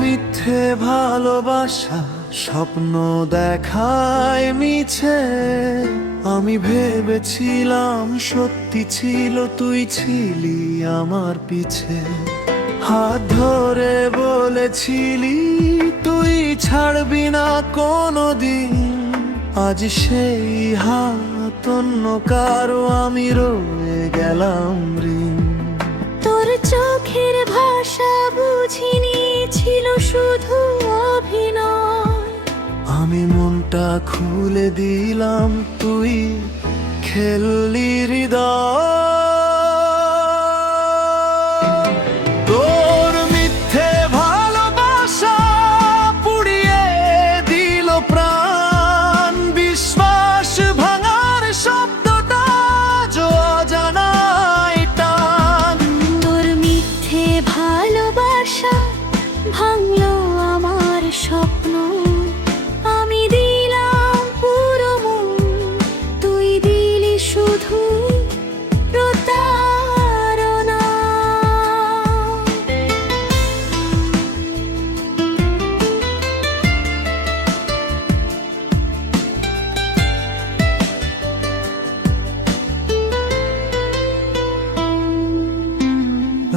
মিথ্যে ভালোবাসা স্বপ্ন দেখায় মিছে। আমি ভেবেছিলাম সত্যি ছিল, তুই ছিলি আমার পিছে। হাত ধরে বলেছিলি তুই ছাড়বি না কোনোদিন। আজ সেই হাত অন্য কারো, আমি রয়ে গেলাম ঋণ। তোর চোখের ভাষা বুঝিনি, ছিল শুধু অভিনয়। আমি মনটা খুলে দিলাম, তুই খেললি হৃদয়। তোর মিথ্যে ভালোবাসা পুড়িয়ে দিল প্রাণ। বিশ্বাস ভাঙার শব্দটা আজ অজানায় টান। তোর মিথ্যে ভালোবাসা ভাঙলো আমার স্বপ্ন। আমি দিলাম পুরো মন, তুই দিলি শুধু প্রতারণা।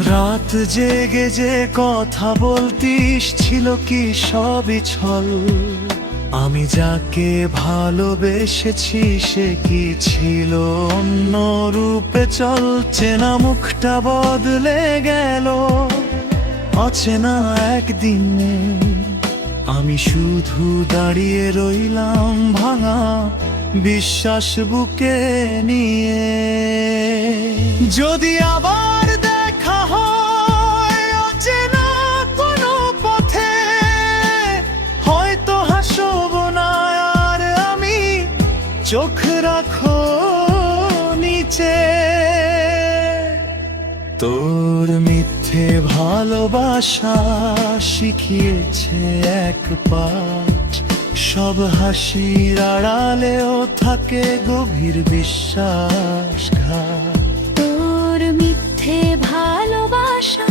রাত জেগে যে কথা বলতিস, ছিল কি সবই ছল? আমি যাকে ভালোবেসেছি সে কি ছিল অন্য রূপে চলছে না? মুখটা বদলে গেল অচেনা একদিনে। আমি শুধু দাঁড়িয়ে রইলাম ভাঙা বিশ্বাস বুকে নিয়ে। যদি আবার দেখা হয় অচেনা কোনো পথে, হয়তো হাসব না আর আমি, চোখ রাখো নিচে। তোর মিথ্যে ভালোবাসা শিখিয়েছে এক পাঠ। সব হাসির আড়ালেও থাকে গভীর বিশ্বাসঘাত। তোর মিথ্যে ভালোবাসা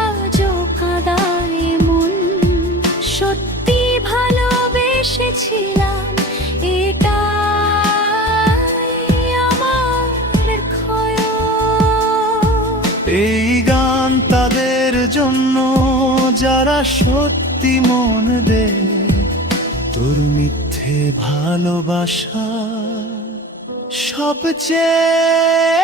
আজও কাঁদায় মন। সত্যি ভালোবেসেছিলাম, এটাই আমার ক্ষয়। এই গান তাদের জন্য যারা সত্যি মন দেয়। তোর মিথ্যে ভালোবাসা সবচেয়ে